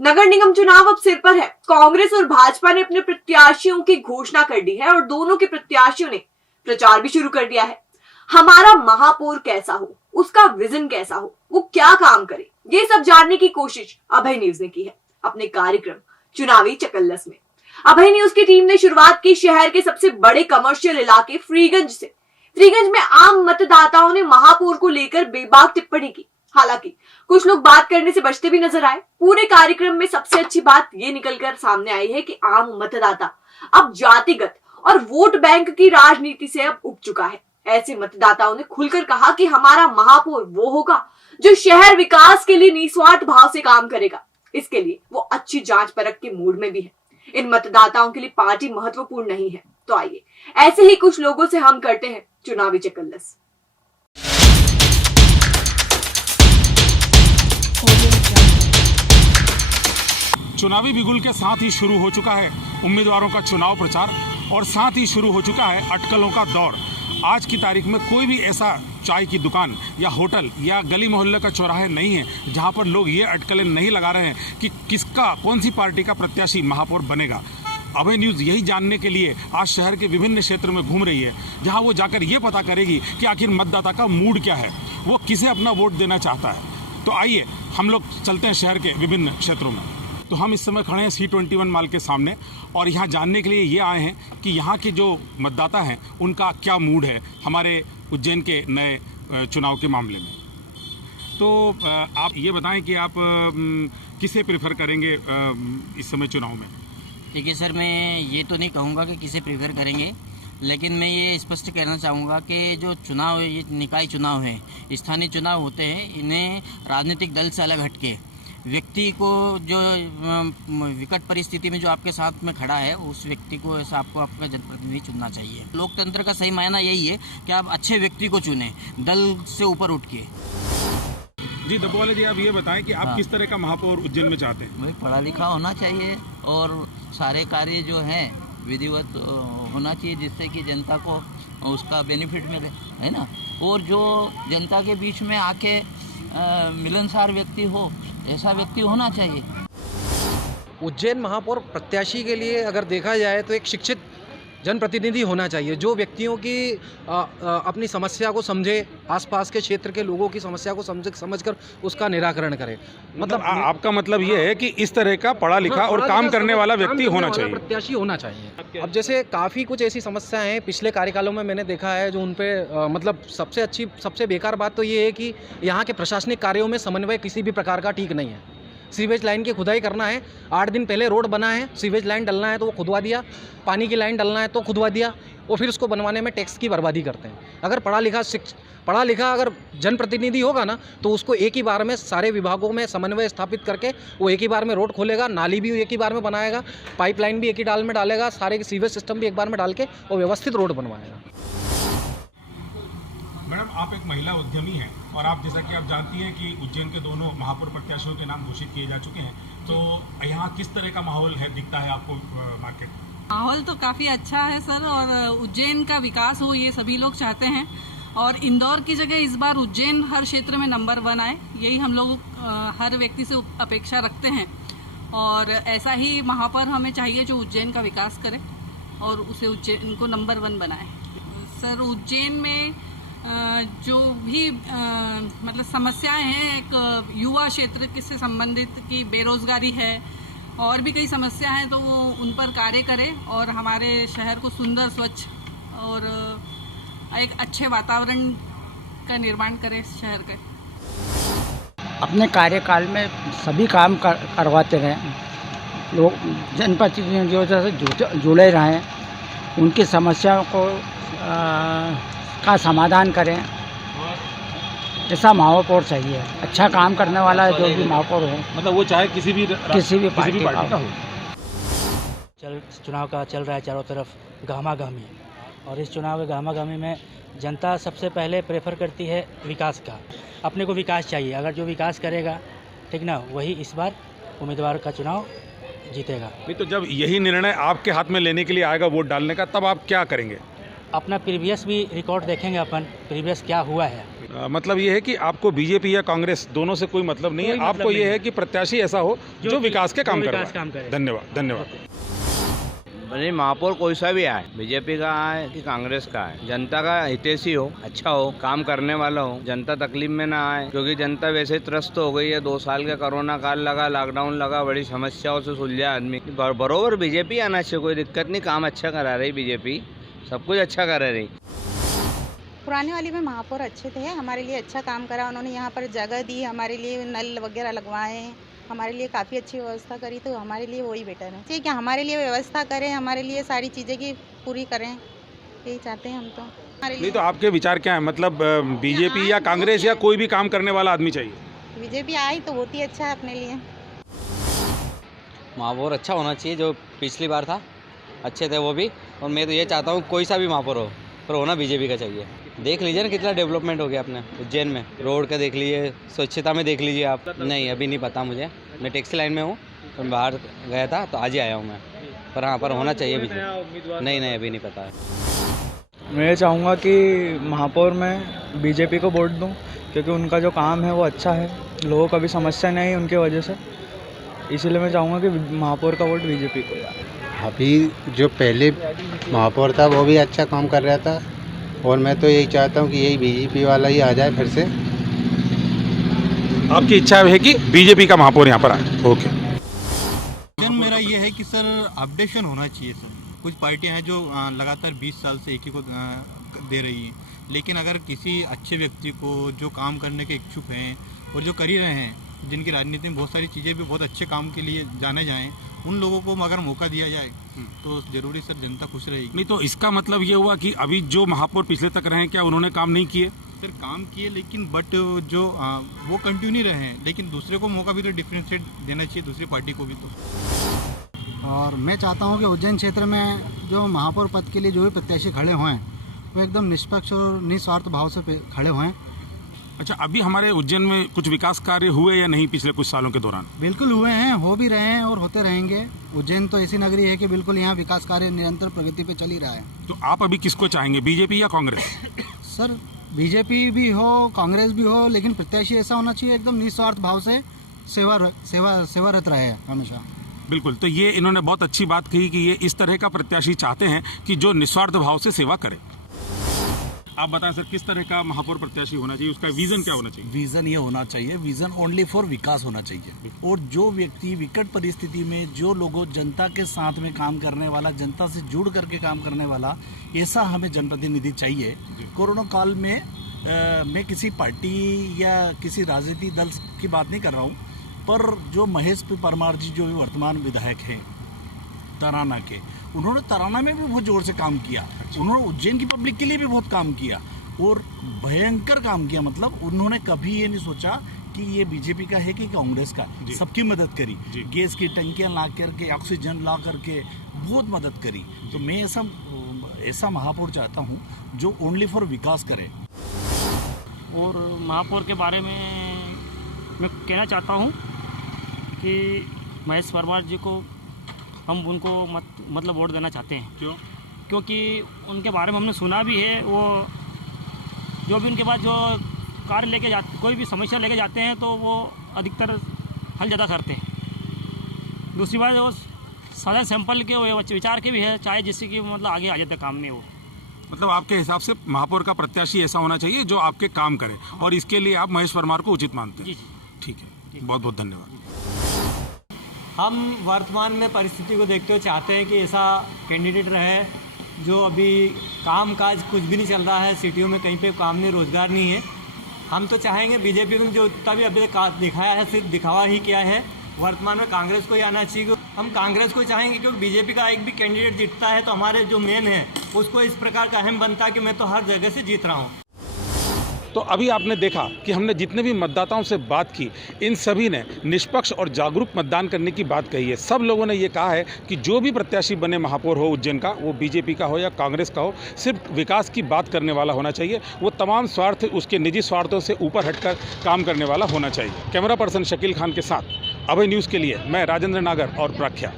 नगर निगम चुनाव अब सिर पर है। कांग्रेस और भाजपा ने अपने प्रत्याशियों की घोषणा कर दी है और दोनों के प्रत्याशियों ने प्रचार भी शुरू कर दिया है। हमारा महापौर कैसा हो, उसका विजन कैसा हो, वो क्या काम करे, ये सब जानने की कोशिश अभय न्यूज ने की है अपने कार्यक्रम चुनावी चकल्लस में। अभय न्यूज की टीम ने शुरुआत की शहर के सबसे बड़े कमर्शियल इलाके फ्रीगंज से। फ्रीगंज में आम मतदाताओं ने महापौर को लेकर बेबाक टिप्पणी की। हालांकि कुछ लोग बात करने से बचते भी नजर आए। पूरे कार्यक्रम में सबसे अच्छी बात ये निकलकर सामने आई है कि आम मतदाता अब जातिगत और वोट बैंक की राजनीति से अब उब चुका है। ऐसे मतदाताओं ने खुलकर कहा कि हमारा महापौर वो होगा जो शहर विकास के लिए निस्वार्थ भाव से काम करेगा। इसके लिए वो अच्छी जांच परख के मूड में भी है। इन मतदाताओं के लिए पार्टी महत्वपूर्ण नहीं है। तो आइए ऐसे ही कुछ लोगों से हम करते हैं चुनावी चकल्लस। चुनावी बिगुल के साथ ही शुरू हो चुका है उम्मीदवारों का चुनाव प्रचार और साथ ही शुरू हो चुका है अटकलों का दौर। आज की तारीख में कोई भी ऐसा चाय की दुकान या होटल या गली मोहल्ले का चौराहे नहीं है जहां पर लोग ये अटकलें नहीं लगा रहे हैं कि किसका, कौन सी पार्टी का प्रत्याशी महापौर बनेगा। अभय न्यूज़ यही जानने के लिए आज शहर के विभिन्न क्षेत्र में घूम रही है, जहां वो जाकर ये पता करेगी कि आखिर मतदाता का मूड क्या है, वो किसे अपना वोट देना चाहता है। तो आइए हम लोग चलते हैं शहर के विभिन्न क्षेत्रों में। तो हम इस समय खड़े हैं C21 मॉल के सामने और यहाँ जानने के लिए ये आए हैं कि यहाँ के जो मतदाता हैं उनका क्या मूड है हमारे उज्जैन के नए चुनाव के मामले में। तो आप ये बताएं कि आप किसे प्रेफर करेंगे इस समय चुनाव में। देखिए सर, मैं ये तो नहीं कहूँगा कि किसे प्रेफर करेंगे, लेकिन मैं ये स्पष्ट कहना चाहूँगा कि जो चुनाव है, ये निकाय चुनाव है, स्थानीय चुनाव होते हैं, इन्हें राजनीतिक दल से अलग हटके व्यक्ति को जो विकट परिस्थिति में जो आपके साथ में खड़ा है उस व्यक्ति को ऐसा आपको आपका जनप्रतिनिधि चुनना चाहिए। लोकतंत्र का सही मायना यही है कि आप अच्छे व्यक्ति को चुनें, दल से ऊपर उठ के। जी दबोले जी, आप ये बताएं कि आप किस तरह का महापौर उज्जैन में चाहते हैं। भाई पढ़ा लिखा होना चाहिए और सारे कार्य जो हैं विधिवत होना चाहिए, जिससे कि जनता को उसका बेनिफिट मिले, है ना। और जो जनता के बीच में आके मिलनसार व्यक्ति हो, ऐसा व्यक्ति होना चाहिए। उज्जैन महापौर प्रत्याशी के लिए अगर देखा जाए तो एक शिक्षित जनप्रतिनिधि होना चाहिए, जो व्यक्तियों की अपनी समस्या को समझे, आसपास के क्षेत्र के लोगों की समस्या को समझकर उसका निराकरण करे। मतलब आपका मतलब ये है कि इस तरह का पढ़ा लिखा और काम करने वाला व्यक्ति होना चाहिए, प्रत्याशी होना चाहिए। अब जैसे काफ़ी कुछ ऐसी समस्याएं हैं पिछले कार्यकालों में मैंने देखा है जो उन पे मतलब सबसे बेकार बात तो ये है कि यहाँ के प्रशासनिक कार्यों में समन्वय किसी भी प्रकार का ठीक नहीं है। सीवेज लाइन की खुदाई करना है, 8 दिन पहले रोड बना है, सीवेज लाइन डलना है तो वो खुदवा दिया, पानी की लाइन डलना है तो खुदवा दिया, और फिर उसको बनवाने में टैक्स की बर्बादी करते हैं। अगर पढ़ा लिखा अगर जनप्रतिनिधि होगा ना तो उसको एक ही बार में सारे विभागों में समन्वय स्थापित करके वो एक ही बार में रोड खोलेगा, नाली भी एक ही बार में बनाएगा, पाइपलाइन भी एक ही डाल में डालेगा, सारे सीवेज सिस्टम भी एक बार में डाल के वो व्यवस्थित रोड बनवाएगा। मैडम, आप एक महिला उद्यमी हैं और आप जैसा कि आप जानती हैं कि उज्जैन के दोनों महापौर प्रत्याशियों के नाम घोषित किए जा चुके हैं, तो यहाँ किस तरह का माहौल है दिखता है आपको मार्केट? माहौल तो काफ़ी अच्छा है सर, और उज्जैन का विकास हो ये सभी लोग चाहते हैं, और इंदौर की जगह इस बार उज्जैन हर क्षेत्र में नंबर 1 आए, यही हम लोग हर व्यक्ति से अपेक्षा रखते हैं। और ऐसा ही महापौर हमें चाहिए जो उज्जैन का विकास करे और उसे उज्जैन को नंबर 1 बनाए। सर, उज्जैन में जो भी मतलब समस्याएं हैं, एक युवा क्षेत्र से संबंधित की बेरोजगारी है और भी कई समस्या हैं, तो वो उन पर कार्य करें और हमारे शहर को सुंदर, स्वच्छ और एक अच्छे वातावरण का निर्माण करें शहर के। अपने कार्यकाल में सभी काम करवाते रहें, लोग जनप्रतिनिधियों से जुड़े रहें, उनकी समस्याओं को का समाधान करें। ऐसा महापौर चाहिए, अच्छा काम करने वाला जो भी महापौर हो, मतलब वो चाहे किसी भी पार्टी का हो। चुनाव का चल रहा है चारों तरफ गहमागहमी, और इस चुनाव के गहमागहमी में जनता सबसे पहले प्रेफर करती है विकास का। अपने को विकास चाहिए, अगर जो विकास करेगा, ठीक ना, वही इस बार उम्मीदवार का चुनाव जीतेगा। नहीं तो जब यही निर्णय आपके हाथ में लेने के लिए आएगा वोट डालने का, तब आप क्या करेंगे? अपना प्रीवियस भी रिकॉर्ड देखेंगे अपन, प्रीवियस क्या हुआ है। मतलब ये है कि आपको बीजेपी या कांग्रेस दोनों से कोई मतलब नहीं है, आपको ये है कि प्रत्याशी ऐसा हो जो विकास के काम करे। धन्यवाद। भले महापौर कोई सा भी आए, बीजेपी का आए कि कांग्रेस का आए, जनता का हितैषी हो, अच्छा हो, काम करने वाला हो, जनता तकलीफ में ना आए, क्योंकि जनता वैसे ही त्रस्त हो गई है। 2 साल का कोरोना काल लगा, लॉकडाउन लगा, बड़ी समस्याओं से सुलझा आदमी। बरोबर बीजेपी आना चाहिए, कोई दिक्कत नहीं, काम अच्छा करा रही बीजेपी, सब कुछ अच्छा करा रही। पुराने वाली में महापौर अच्छे थे, हमारे लिए अच्छा काम करा उन्होंने, यहाँ पर जगह दी, हमारे लिए नल वगैरह लगवाए, हमारे लिए काफ़ी अच्छी व्यवस्था करी, तो हमारे लिए वही बेटर है। ठीक है, हमारे लिए व्यवस्था करें, हमारे लिए सारी चीज़ें की पूरी करें, यही चाहते हैं हम तो। नहीं तो आपके विचार क्या है, मतलब बीजेपी या कांग्रेस या कोई भी काम करने वाला आदमी चाहिए? बीजेपी आई तो बहुत ही अच्छा है अपने लिए। महापौर अच्छा होना चाहिए, जो पिछली बार था अच्छे थे वो भी, और मैं तो ये चाहता हूँ कोई सा भी महापौर हो, पर होना बीजेपी का चाहिए। देख लीजिए ना कितना डेवलपमेंट हो गया अपने उज्जैन में, रोड का देख लीजिए, स्वच्छता में देख लीजिए आप। नहीं अभी नहीं पता मुझे, मैं टैक्सी लाइन में हूँ, तो मैं बाहर गया था तो आज ही आया हूँ मैं, पर हाँ पर होना चाहिए बीजेपी। नहीं अभी नहीं पता है। मैं चाहूँगा कि महापौर में बीजेपी को वोट दूँ, क्योंकि उनका जो काम है वो अच्छा है, लोगों का भी समस्या नहीं है उनके वजह से, इसीलिए मैं चाहूँगा कि महापौर का वोट बीजेपी को जाए। अभी जो पहले महापौर था वो भी अच्छा काम कर रहा था, और मैं तो यही चाहता हूँ कि यही बीजेपी वाला ही आ जाए फिर से। आपकी इच्छा है कि बीजेपी का महापौर यहाँ पर आए? ओके। मेरा ये है कि सर अपडेशन होना चाहिए सर। कुछ पार्टियां हैं जो लगातार 20 साल से एक ही को दे रही हैं, लेकिन अगर किसी अच्छे व्यक्ति को जो काम करने के इच्छुक हैं और जो कर ही रहे हैं, जिनकी राजनीति में बहुत सारी चीज़ें भी बहुत अच्छे काम के लिए जाने जाएं, उन लोगों को अगर मौका दिया जाए तो जरूरी सर जनता खुश रहेगी। नहीं तो इसका मतलब ये हुआ कि अभी जो महापौर पिछले तक रहे, क्या उन्होंने काम नहीं किए? सर काम किए, लेकिन बट जो वो कंटिन्यू रहे हैं, लेकिन दूसरे को मौका भी तो डिफरेंशिएट देना चाहिए, दूसरी पार्टी को भी तो। और मैं चाहता हूँ कि उज्जैन क्षेत्र में जो महापौर पद के लिए जो भी प्रत्याशी खड़े हुए हैं वो एकदम निष्पक्ष और निस्वार्थ भाव से खड़े हुए हैं। अच्छा, अभी हमारे उज्जैन में कुछ विकास कार्य हुए या नहीं पिछले कुछ सालों के दौरान? बिल्कुल हुए हैं, हो भी रहे हैं और होते रहेंगे। उज्जैन तो ऐसी नगरी है कि बिल्कुल यहाँ विकास कार्य निरंतर प्रगति पे चल ही रहा है। तो आप अभी किसको चाहेंगे, बीजेपी या कांग्रेस? सर बीजेपी भी हो, कांग्रेस भी हो, लेकिन प्रत्याशी ऐसा होना चाहिए एकदम निस्वार्थ भाव से सेवारत रहे हमेशा। बिल्कुल, तो ये इन्होंने बहुत अच्छी बात कही कि ये इस तरह का प्रत्याशी चाहते हैं कि जो निस्वार्थ भाव से सेवा करे। आप बताएं सर, किस तरह का महापौर प्रत्याशी होना चाहिए, उसका विजन क्या होना चाहिए? विजन ये होना चाहिए, विजन ओनली फॉर विकास होना चाहिए, और जो व्यक्ति विकट परिस्थिति में जो लोगों जनता के साथ में काम करने वाला, जनता से जुड़ करके काम करने वाला, ऐसा हमें जनप्रतिनिधि चाहिए। कोरोना काल में मैं किसी पार्टी या किसी राजनीतिक दल की बात नहीं कर रहा हूँ, पर जो महेश परमार जी जो वर्तमान विधायक हैं तराना के, उन्होंने तराना में भी बहुत जोर से काम किया। उन्होंने उज्जैन की पब्लिक के लिए भी बहुत काम किया और भयंकर काम किया। मतलब उन्होंने कभी ये नहीं सोचा कि ये बीजेपी का है कि कांग्रेस का, सबकी मदद करी, गैस की टंकियां ला करके, ऑक्सीजन ला करके बहुत मदद करी। तो मैं ऐसा महापौर चाहता हूँ जो ओनली फॉर विकास करे। और महापौर के बारे में मैं कहना चाहता हूँ कि महेश परमार जी को हम उनको मतलब वोट देना चाहते हैं। क्यों? क्योंकि उनके बारे में हमने सुना भी है, वो जो भी उनके पास जो कार्य लेके जाते, कोई भी समस्या लेके जाते हैं तो वो अधिकतर हल ज़्यादा करते हैं। दूसरी बात वो सादा सैंपल के विचार के भी है, चाहे जिससे कि मतलब आगे आ जाते काम में। वो मतलब आपके हिसाब से महापौर का प्रत्याशी ऐसा होना चाहिए जो आपके काम करे, और इसके लिए आप महेश परमार को उचित मानते हैं? ठीक है, बहुत बहुत धन्यवाद। हम वर्तमान में परिस्थिति को देखते हुए चाहते हैं कि ऐसा कैंडिडेट रहे जो अभी काम काज कुछ भी नहीं चल रहा है, सिटियों में कहीं पे काम नहीं, रोजगार नहीं है। हम तो चाहेंगे बीजेपी में जो इतना भी अभी तक दिखाया है सिर्फ दिखावा ही किया है, वर्तमान में कांग्रेस को ही आना चाहिए। हम कांग्रेस को चाहेंगे क्योंकि बीजेपी का एक भी कैंडिडेट जीतता है तो हमारे जो मेन है उसको इस प्रकार का अहम बनता है कि मैं तो हर जगह से जीत रहा हूँ। तो अभी आपने देखा कि हमने जितने भी मतदाताओं से बात की, इन सभी ने निष्पक्ष और जागरूक मतदान करने की बात कही है। सब लोगों ने ये कहा है कि जो भी प्रत्याशी बने महापौर हो उज्जैन का, वो बीजेपी का हो या कांग्रेस का हो, सिर्फ विकास की बात करने वाला होना चाहिए। वो तमाम स्वार्थ, उसके निजी स्वार्थों से ऊपर हटकर काम करने वाला होना चाहिए। कैमरा पर्सन शकील खान के साथ अभय न्यूज़ के लिए मैं राजेंद्र नागर और प्रख्या।